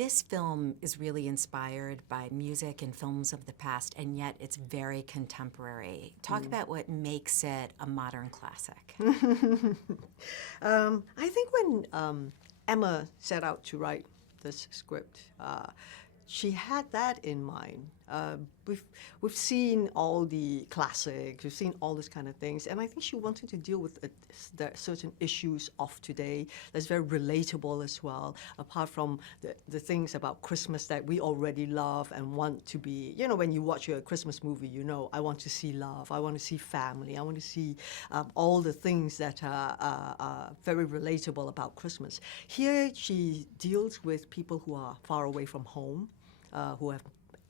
This film is really inspired by music and films of the past, and yet it's very contemporary. Talk about what makes it a modern classic. I think when Emma set out to write this script, she had that in mind. We've seen all the classics, we've seen all these kind of things, and I think she wanted to deal with the certain issues of today that's very relatable as well, apart from the things about Christmas that we already love and want to be. You know, when you watch a Christmas movie, you know, I want to see love, I want to see family, I want to see all the things that are very relatable about Christmas. Here she deals with people who are far away from home, who have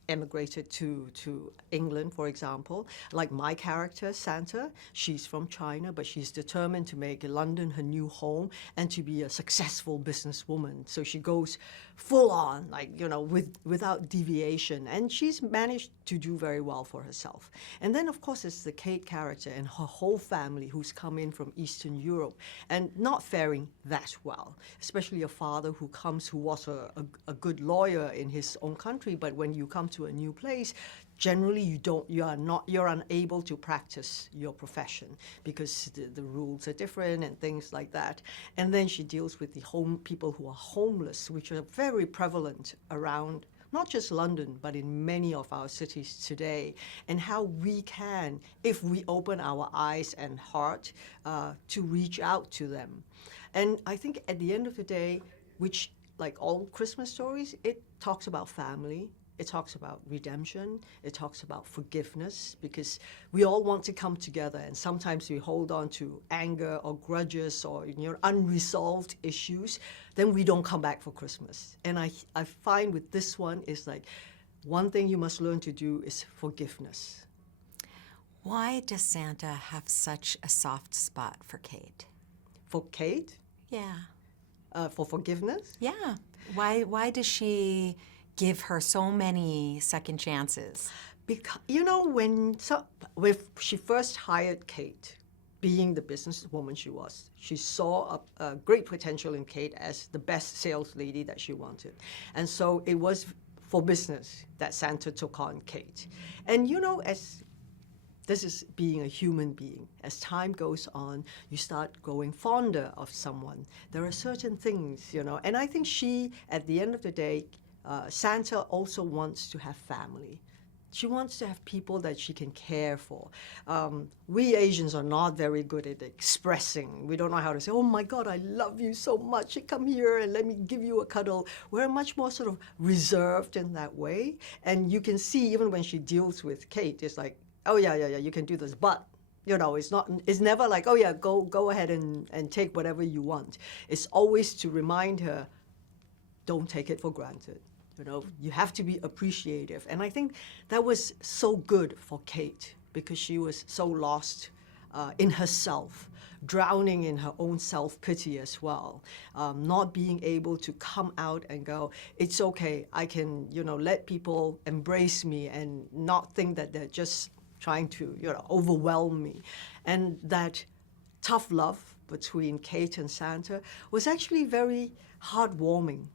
emigrated to England, for example. Like my character, Santa, she's from China, but she's determined to make London her new home and to be a successful businesswoman. So she goes full on, like, you know, without deviation. And she's managed to do very well for herself. And then, of course, it's the Kate character and her whole family who's come in from Eastern Europe and not faring that well, especially a father who was a good lawyer in his own country, but when you come to a new place, generally you're unable to practice your profession because the rules are different and things like that. And then she deals with the people who are homeless, which are very prevalent around not just London, but in many of our cities today, and how we can, if we open our eyes and heart, to reach out to them. And I think at the end of the day, which, like all Christmas stories, it talks about family, it talks about redemption, it talks about forgiveness, because we all want to come together, and sometimes we hold on to anger or grudges or, you know, unresolved issues, then we don't come back for Christmas. And I find with this one is like, one thing you must learn to do is forgiveness. Why does Santa have such a soft spot for Kate? For Kate? Yeah. For forgiveness? Yeah. Why does she give her so many second chances? Because, you know, when she first hired Kate, being the businesswoman she was, she saw a great potential in Kate as the best sales lady that she wanted. And so it was for business that Santa took on Kate. And, you know, this is being a human being. As time goes on, you start growing fonder of someone. There are certain things, you know, and I think she, at the end of the day, Santa also wants to have family. She wants to have people that she can care for. We Asians are not very good at expressing. We don't know how to say, oh my God, I love you so much. Come here and let me give you a cuddle. We're much more sort of reserved in that way. And you can see even when she deals with Kate, it's like, oh yeah, you can do this, but you know, it's never like, oh yeah, go ahead and take whatever you want. It's always to remind her, don't take it for granted. You know, you have to be appreciative. And I think that was so good for Kate because she was so lost in herself, drowning in her own self-pity as well, not being able to come out and go, it's okay, I can, you know, let people embrace me and not think that they're just trying to, you know, overwhelm me. And that tough love between Kate and Santa was actually very heartwarming.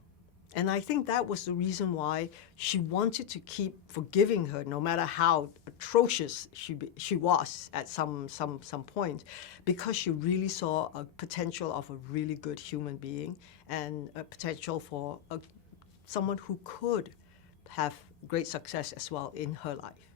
And I think that was the reason why she wanted to keep forgiving her, no matter how atrocious she was at some point, because she really saw a potential of a really good human being and a potential for someone who could have great success as well in her life.